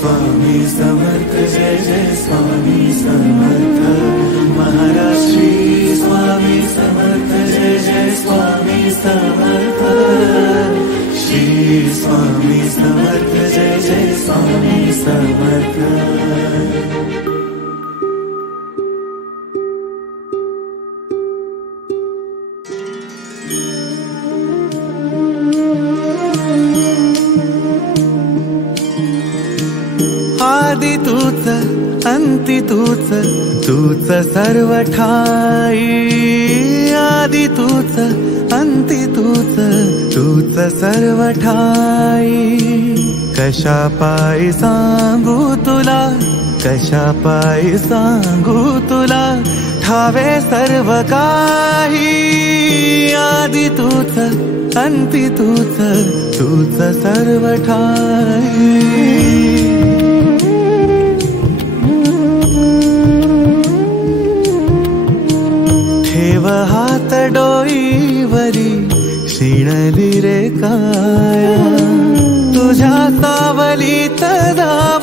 स्वामी समर्थ जय जय स्वामी समर्थ महाराज श्री स्वामी समर्थ जय जय स्वामी समर्थ श्री स्वामी समर्थ जय जय स्वामी समर्थ। आदि तूच अंती तूच तूच सर्व ठाई आदि तूच अंती तूच तूच सर्व ठाई कशा पायी सांगू तुला कशा पायी सांगू तुला ठावे सर्व काही आदि तूच अंती तूच तूच सर्व ठाई। ठेव हात डोईवरी शिणली रे काया तुझ्या सावलीत धाव